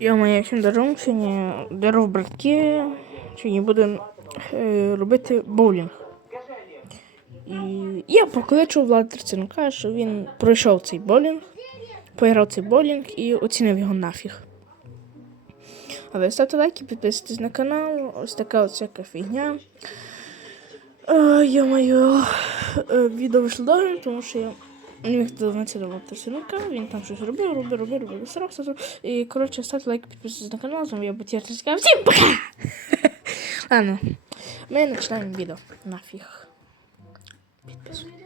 Я маю всім даром, сьогодні даров братки, сьогодні будемо е, робити боулінг. І я покличу Влада Терценка, що він пройшов цей боулінг, поіграв цей боулінг і оцінив його нафіг. А ви ставте лайки, підписуйтесь на канал, ось така ось всяка фігня. Е, я маю е, відео вийшло довго, тому що я не міг дозвонитися до він там щось робив, робив, робив, робив, срався. І, коротше, ставте лайк, підписуйтесь на канал, з вами я Батір Терценка. Всім пока! Ладно, ми починаємо відео. Нафіг. Підписуйтесь.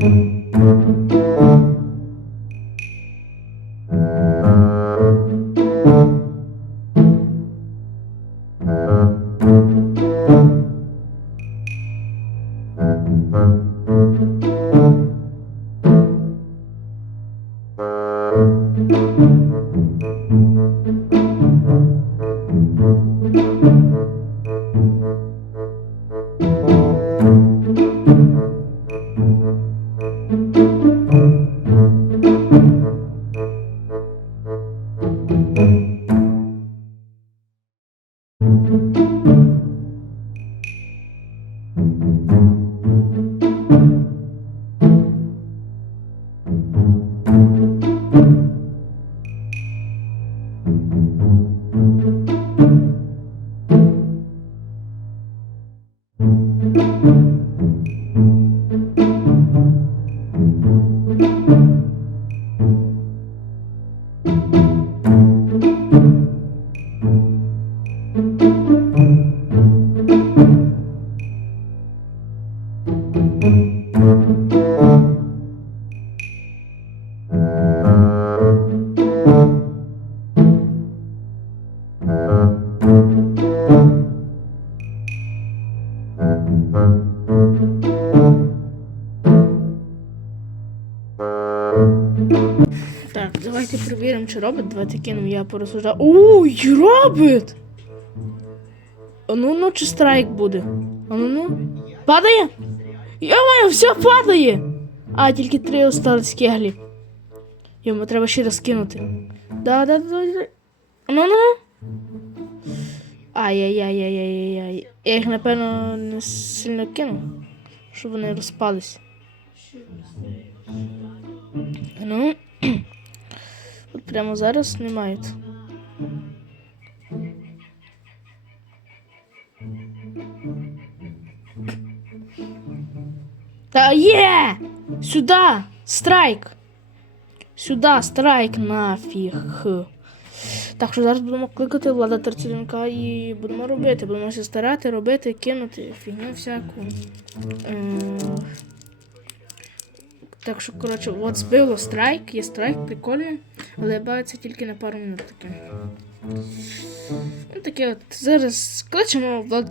Так. Так, давайте перевіримо, чи робить. Давайте кинемо, я порозсуждав. Ой, робить! Ну ну чи страйк буде? Ну ну. Падає? Йо-моє, все падає! А, тільки три остались кеглі. Йому треба ще раз кинути. Да, да, да, да. Ну ну. Ай-яй-яй-яй-яй-яй. Я їх, напевно, не сильно кинув, щоб вони розпались. Ну. От прямо зараз не мають. Та є! Сюди! Страйк! Сюди, страйк нафіг. Так що зараз будемо кликати Влада Терцеленка і будемо робити. Будемо все старати, робити, кинути фігню всяку. Е, Так що, коротше, от збило страйк, є страйк, прикольно, але бавиться тільки на пару минут таке. Ну таке от. Зараз кличемо Влада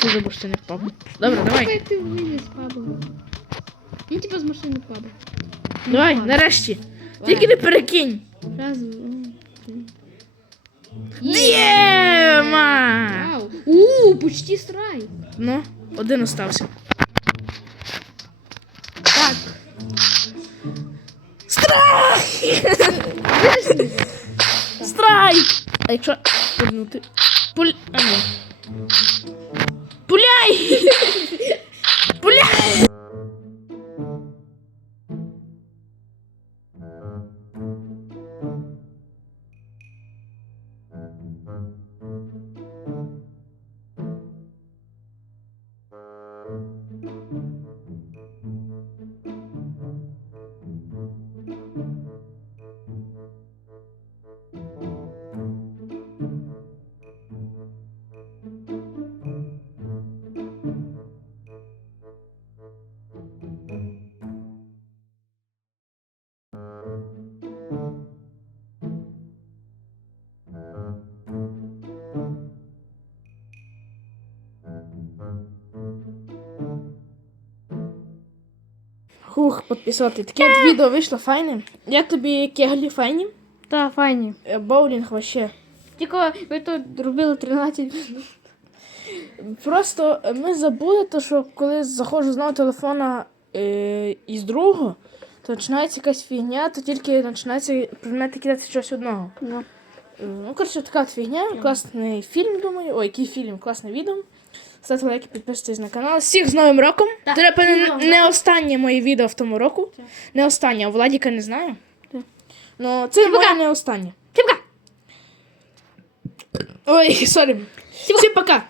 Ти забув, не впав. Добре, давай. ти виліз, пабло. Ну, типа з машини впаду. Давай, нарешті. Тільки не перекинь. Раз, два, три. Єма! Вау! Ууу, почти страй. Ну, один остався. Страйк! А якщо пульнути? Пуль... А, ні. Пуляй! Хух, підписати. Таке от відео вийшло файне. Як тобі кеглі файні? Та, файні. Е, Боулінг вообще. Тільки ви тут робили 13 Просто е, ми забули, то, що коли заходжу з нового телефона е, із другого, то починається якась фігня, то тільки починається предмети кидати щось одного. Ну. Е, Ну, коротше, така от фігня, класний фільм, думаю. Ой, який фільм, класне відео. Ставте лайки, підписуйтесь на канал. Всіх з Новим роком! Так, Це, напевно, не, не останнє моє відео в тому року. Так. Не останнє, а Владіка не знаю. Ну, це моє не останнє. Тіпка! Ой, сорі. Всім пока!